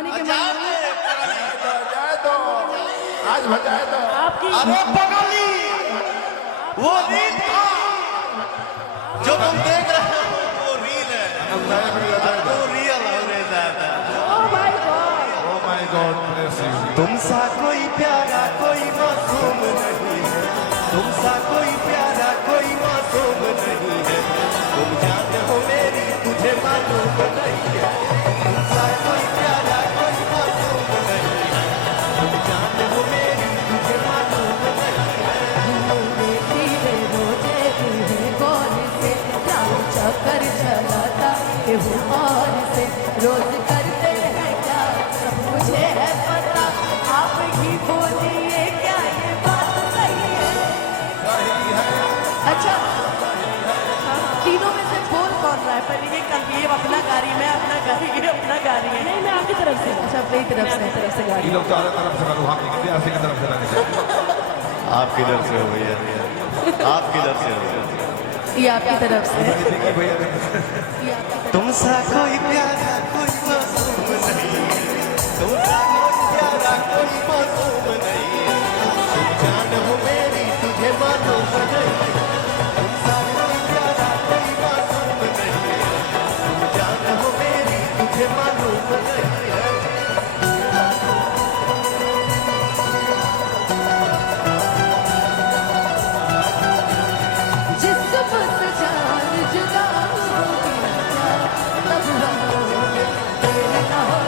हमने के मन जाए तो आज बजाए तो आपकी अरे बगाली वो रील था जो तुम देख रहे हो वो रील है अब तो रियल होने जाता oh my god oh my god bless you तुमसा कोई प्यारा कोई मासूम नहीं है तुमसा कोई प्यारा कोई मासूम नहीं है तुम जानते हो मेरी तुझे मालूम नहीं है तुमसा कोई प्यारा कोई मासूम नहीं है तुम जानते हो मेरी तुझे मालूम नहीं है धीरे रोजे तुम्हें कौन से जाओ चक्कर चलाता के वो और से रोज करते हैं क्या सब मुझे है पता आप ही बोलिए क्या ये बात सही है अच्छा तीनों में से बोल कौन रहा है पहले ये कर ये अपना गाड़ी मैं अपना गाड़ी ये अपना गाड़ी है नहीं मैं आपकी तरफ से अच्छा अपनी तरफ से गाड़ी ये लोग तो अलग तरफ से करो हम इतिहास की तरफ से लगे आप किधर से हो भैया आप किधर से हो ये आपकी तरफ से देखिए भैया ये आपकी तरफ तुमसा कोई प्यारा कोई मासूम नहीं तुमसा कोई प्यारा कोई मासूम नहीं तुम जान हो मेरी तुझे मालूम नहीं तुमसा कोई प्यारा कोई मासूम नहीं तुम जान हो मेरी तुझे मालूम नहीं है जिस वक्त जान जुदा होगी तब हम तेरे ना हो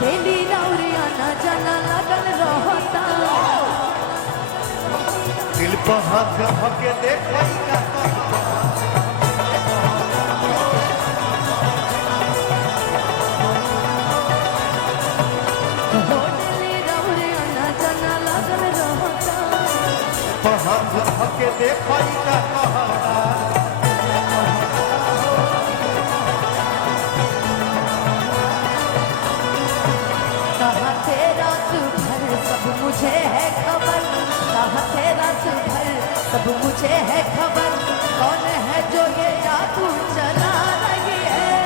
तेरी नौरिया ना जाना लगल रहता दिल पर हाथ रख के देखो क्या होटली नौरिया ना जाना लगल रहता पर हाथ रख के देखो क्या कहा थे रात भर सब मुझे है खबर कहा थे रात भर सब मुझे है खबर कौन है जो ये जादू चला रही है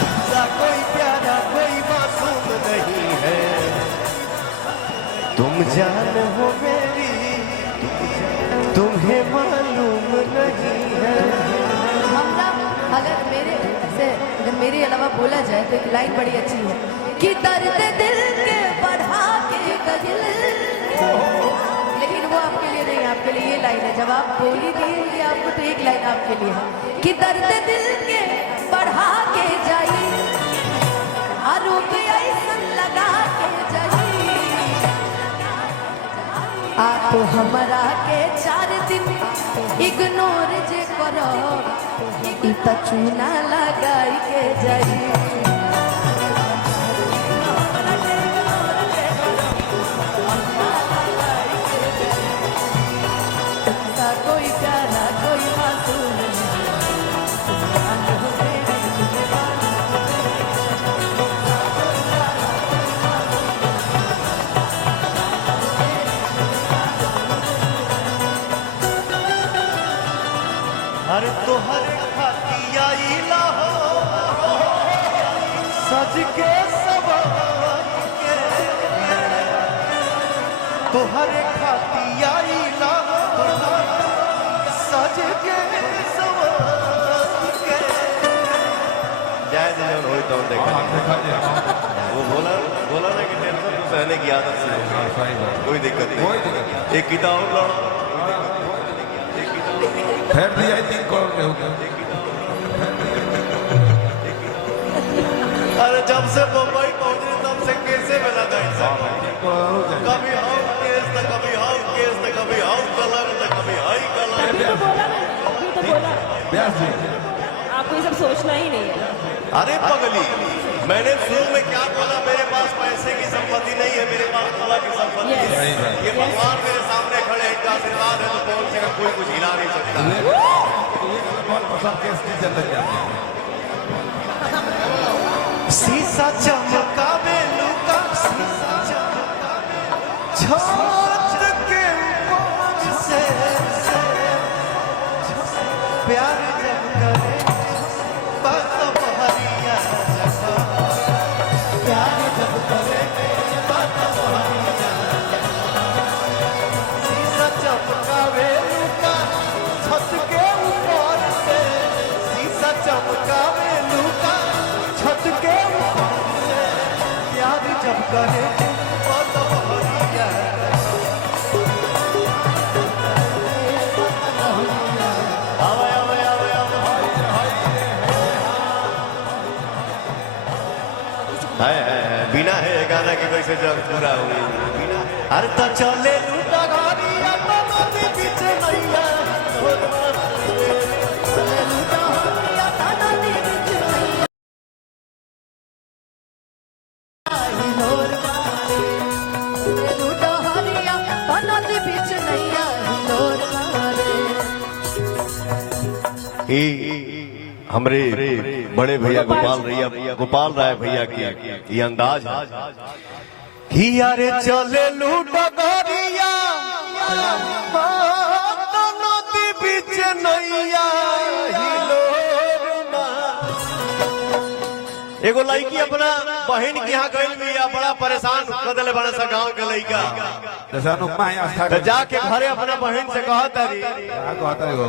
तुमसा कोई प्यारा कोई मासूम नहीं है तुम जान हो मेरी तुम्हें मालूम नहीं है हमरा अगर मेरे अलावा बोला जाए तो एक लाइन बड़ी अच्छी है कि दर्द दिल के बढ़ा के दिल लेकिन वो आपके लिए नहीं आपके लिए ये लाइन है जब आप बोली दिए आपको तो एक लाइन आपके लिए है कि दर्द दिल के बढ़ा के जाई आरोप ऐसन लगा के जाई आप हमरा के 4 दिन इग्नोर जे करो ई त चूना लगाई के जाई तुमसा कोई प्यारा कोई मासूम हर तो हर खाती आई लाहो सज के सवार के तो हर खाती आई लाहो सज के सवार के जय जय हो तो देखा वो बोला ना कि टेंशन तो सहने की आदत से कोई दिक्कत नहीं एक किताब लड़ो फिर भी आई 3 करोड़ के हो गए अरे जब से मुंबई पहुंचे तब से कैसे मिला था इंसान कभी हम केस तो कभी हम केस तो कभी हम कलर तो कभी हाई कलर अभी तो बोला ना अभी तो बोला ब्यास जी आपको ये सब सोचना ही नहीं है अरे पगली मैंने शुरू में क्या बोला मेरे पास पैसे की संपत्ति नहीं है मेरे पास खुदा की संपत्ति Yes. है ये भगवान मेरे सामने खड़े हैं इनका आशीर्वाद है तो बोल कोई कुछ हिला नहीं सकता है। ये बहुत पसंद केस की चल जाती है। शीशा चमकावे लुका शीशा चमकावे छत के ऊपर से प्यार जब करे बात बहरिया जगा प्यार जब करे बात बहरिया शीशा चमकावे लुका छत के ऊपर से शीशा चमकावे लुका छत के ऊपर से प्यार जब करे बात बहरिया आवे आवे आवे आवे हाय बिना है गाना के कैसे जग पूरा हुई बिना हर तो चले लूटा घरिया तो नदी बीच नैया चले लूटा हरिया ताना दी बिच नैया हिलोर मारे चले लूटा हरिया ताना दी बिच नैया हिलोर मारे हमरे बड़े भैया गोपाल राय भैया की ये अंदाज है कि यारे चले लूटा घरिया तो नदी बीच नैया हिलोर मारे एगो लड़की अपना बहन के यहाँ गई भी बड़ा परेशान कर दिले बड़ा सा गांव के लड़का जैसा अनुपमा है आस्था तो जाके घरे अपना बहन से कहता रही क्या कहता है वो?